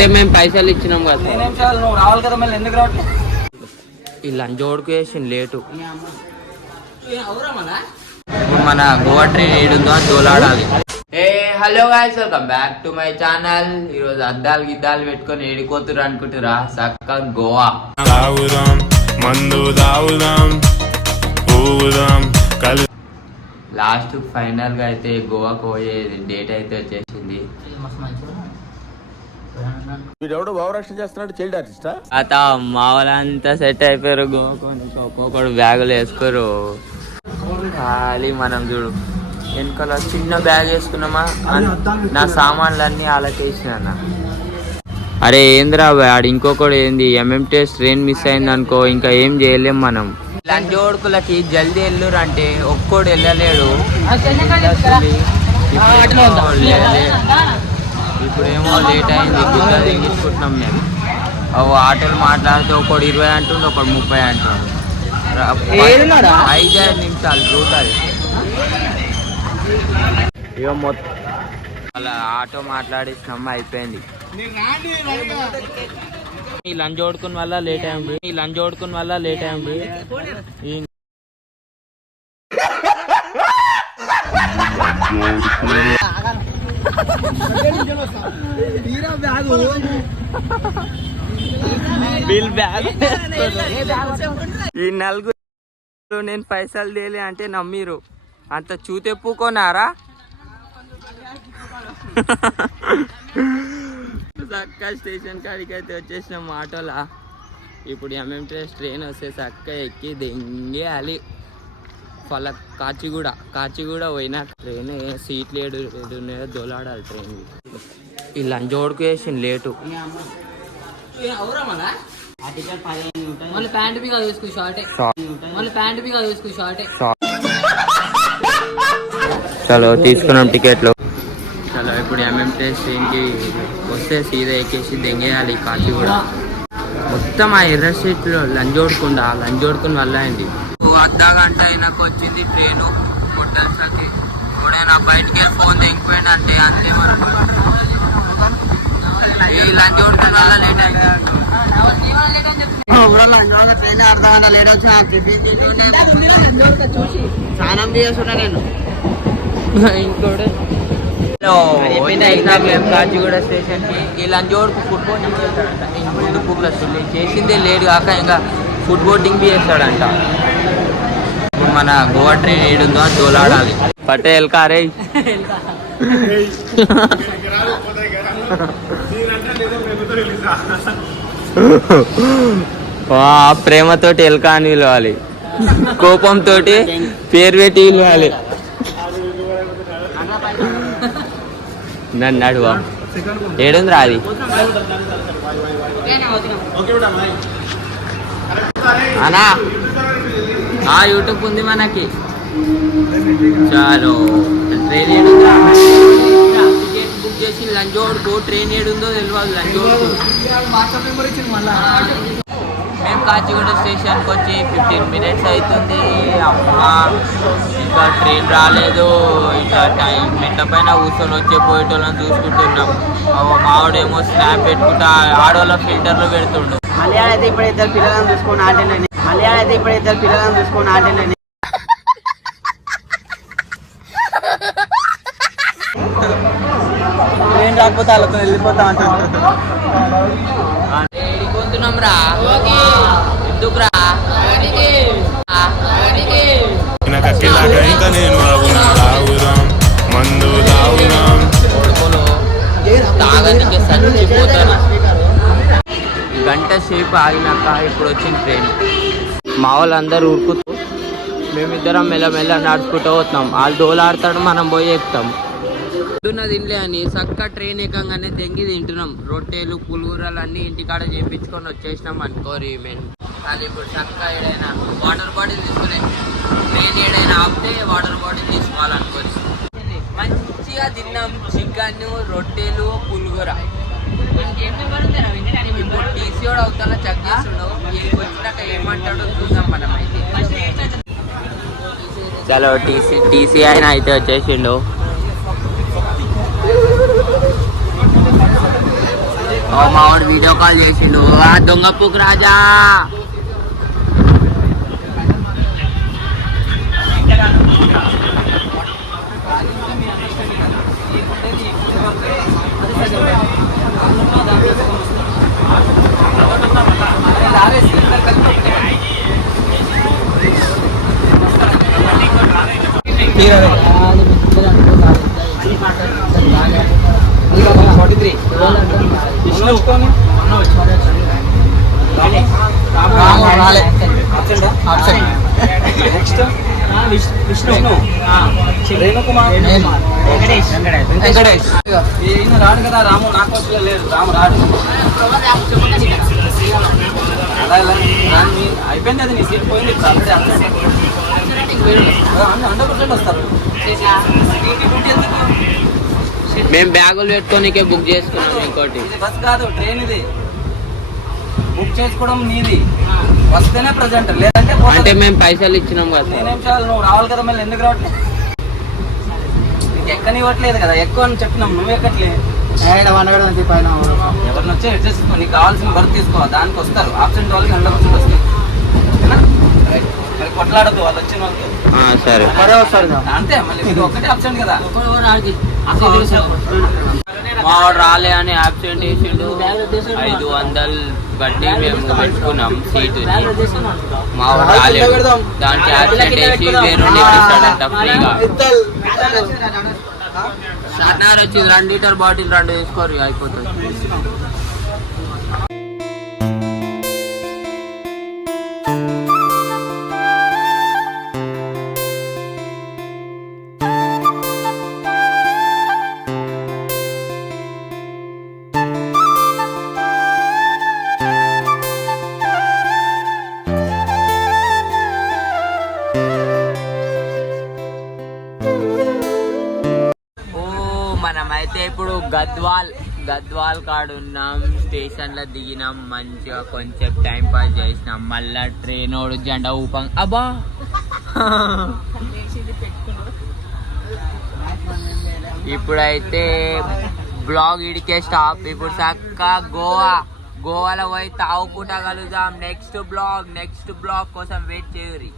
అంటే మేము పైసలు ఇచ్చినాం కదా. నేనేం చేయాలి, నువ్వు రావాలి కదా, మళ్ళీ ఎందుకు రావట్లేదు? ఈ లంచోడుకు వేసి లేటు. ఇప్పుడు మన గోవా ట్రైన్ ఏడుందో అని తోలాడాలి. Hey hello guys, welcome back to my channel. ఈరోజు అద్దాలు గిద్దాలు పెట్టుకొని ఏడిపోతురు అనుకుంటురా, చక్కగా గోవా లాస్ట్ ఫైనల్ గా అయితే గోవాకు పోయే డేట్ అయితే వచ్చేసింది. అత మా వాళ్ళంతా సెట్ అయిపోయారు. గోవాకు ఒక్కొక్కడు బ్యాగులు వేసుకోరు. ఖాళీ మనం చూడు వెనకాల చిన్న బ్యాగ్ వేసుకున్నామా, నా సామాన్లు అన్నీ ఆలకేసిన. అరే ఏంద్రా ఆడు ఇంకొకడు ఏంది ఎంఎంటీఎస్ ట్రైన్ మిస్ అయింది అనుకో, ఇంకా ఏం చేయలేం మనం. లంచోడుకులకి జల్దీ వెళ్ళురు అంటే ఒక్కోడు వెళ్ళలేడు. ఇప్పుడేమో లేట్ అయింది, గుడ్డ తెగించుకుంటున్నాం మేము. ఆటోలు మాట్లాడితే ఒకడు 20 అంటుండే, ఒకడు 30 అంటుండు. 5 నిమిషాలు రూట్ అది. ఇక మొత్తం అలా ఆటో మాట్లాడిస్తున్నాం, అయిపోయింది. ఈ లంచ్ ఓడుకుని వల్ల లేట్ అయింది. ఈ నలుగురు నేను పైసలు తేలే అంటే నమ్మిరు, అంత చూతెప్పుకోనారా? చక్క స్టేషన్ కాడికి అయితే వచ్చేసినాం ఆటోలా. ఇప్పుడు ఎంఎంటీఎస్ ట్రైన్ వస్తే చక్క ఎక్కి దెంగేయాలి. కాచిగూడ పోయినా ట్రైన్ సీట్లు ఏడున్నాయో దొలాడాలి ట్రైన్. ఈ లంచోడుకు వేసి లేటు. చలో తీసుకున్నాం టికెట్లు. చలో ఇప్పుడు ఎంఎంటీఎస్ ట్రైన్కి వస్తే సీదా ఎక్కేసి దెంగేయాలి కాచిగూడ. మొత్తం ఆ ఎర్ర సీట్లో లంచోడుకుని వల్ల అయింది. అర్ధ గంట అయినాక వచ్చింది ట్రైను. కొట్టాల్సి ఎవడైనా బయటికి వెళ్ళి ఫోన్ తెగిపోయినా అంటే అంతే. మనకు ఈ లంచోడుకుని వల్ల లేట్ అయింది. ట్రైన్ అర్ధ గంట లేట్ వచ్చి స్నానం చేస్తున్నా నేను. ఇంకోటి కాచిగూడ స్టేషన్ కి ఈ లంచోడుకు ఫుడ్ బోటింగ్ చేస్తాడంట. ముందు పువ్వులు వస్తుంది, చేసిందే లేట్ కాక ఇంకా ఫుడ్ బోటింగ్ చేస్తాడంట. ఇప్పుడు మన గోవా ట్రైన్ ఏడుందో అని తోలాడాలి. పటేల్ కారే ప్రేమతోటి ఎల్కా అని పిలవాలి, కోపంతో పేరు పెట్టి పిలవాలి. నన్ను అడువా ఏడుందిరా అది. అనా యూట్యూబ్ ఉంది మనకి. చాలు ట్రైన్ ఏడుందా, టికెట్ బుక్ చేసి లంచోడుకు. ట్రైన్ ఏడుందో తెలియదు లంచోడుకు. మేము కాచిగూడ స్టేషన్కి వచ్చి 15 మినిట్స్ అవుతుంది. అమ్మ ఇంకా ట్రైన్ రాలేదు. ఇంకా టైం మెట్ల పైన కూర్చొని వచ్చే పోయేటోళ్ళని చూసుకుంటున్నాం. మావాడేమో స్నాప్ పెట్టుకుంటా ఆడోళ్ళ ఫిల్టర్లో పెడుతుండు. మలయాళ అయితే ఇప్పుడు ఇద్దరు పిల్లలను చూసుకొని ఆటేనని. ట్రైన్ రాకపోతే వాళ్ళతో వెళ్ళిపోతా అంటున్నాం రా. ఎందుకురా తాగనికి చచ్చిపోతాను. గంట సేపు ఆగినాక ఇప్పుడు వచ్చింది ట్రైన్. మా వాళ్ళందరూ ఉరుకుతూ మేమిద్దరం మెల్లమెల్ల నడుచుకుంటూ పోతున్నాం. వాళ్ళు దోలాడతాడు, మనం పోయి ఎక్కుతాం. తినలే అని చక్క ట్రైన్ ఎక్కగానే దెంగి తింటున్నాం. రొట్టెలు పులిహోరలు అన్నీ ఇంటికాడ చేయించుకొని వచ్చేసినాం అనుకోరి. మేము అది ఇప్పుడు చక్క ఏడైనా వాటర్ బాటిల్ తీసుకునే, ట్రైన్ ఏడైనా ఆపితే వాటర్ బాటిల్ తీసుకోవాలనుకోని మంచిగా తిన్నాం. చికెన్, రొట్టెలు, పులిహోర. ఇప్పుడు టీసీ కూడా అవుతానో చెక్ చేస్తుండవు. ఇక్కడికి వచ్చినాక ఏమంటాడో చూద్దాం మనం. అయితే చలో టీసీ అయినా అయితే వచ్చేసిండు. మా వాడు వీడియో కాల్ చేసిండు. ఆ దొంగ పుక్ రాజా రాడు కదా రాము. నాకు లేదు రాము రాడు. అయిపోయింది అది. నీ సీట్ పోయింది. 100% వస్తారు. మేము బ్యాగులు పెట్టుకోనికే బుక్ చేసుకున్నాం. ఇంకోటి ఇది బస్ కాదు, ట్రైన్. ఇది బుక్ చేసుకోవడం నీది. వస్తేనే ప్రజెంట్, లేదంటే అంటే మేము పైసలు ఇచ్చినాం కదా. నేనేం చేయాలి? నువ్వు రావాలి కదా. మళ్ళీ ఎందుకు రావట్లేదు? నీకు ఎక్కనివ్వట్లేదు కదా. ఎక్కువ అని చెప్పినాం, నువ్వు ఎక్కట్లేదు. ఎవరిని వచ్చి అడ్జస్ట్ చేసుకో. నీకు కావాల్సిన బర్త్ తీసుకో. దానికి వస్తారు. ఆబ్సెంట్ వాళ్ళకి 100% వస్తుంది. మరి కొట్లాడదు వాళ్ళు వచ్చిన వాళ్ళకి. సరే అంతే. మళ్ళీ మీకు ఒక్కటే ఆబ్సెంట్ కదా. మా వాడు రాలే అని అబ్సెంట్ చేసిండు. 500 బట్టి మేము పెట్టుకున్నాం సీటు. మా వాడు రాలేదు. దానికి అబ్సెంట్ వేసి వేరుండి ఇస్తాడంట ఫ్రీగా. షార్ట్నర్ వచ్చింది. 2 లీటర్ బాటిల్ 2 తీసుకోరు, అయిపోతుంది. మనమైతే ఇప్పుడు గద్వాల్ కాడు ఉన్నాం. స్టేషన్ లో దిగినాం. మంచిగా కొంచెం టైం పాస్ చేసినాం. మళ్ళా ట్రైన్ ఓడు జెండా ఊపం. అబ్బా ఇప్పుడైతే బ్లాగ్ ఇడికే స్టాప్. ఇప్పుడు చక్కగా గోవాలో పోయి తాగుకుంటా కలుద్దాం. నెక్స్ట్ బ్లాగ్ కోసం వెయిట్ చేయరు.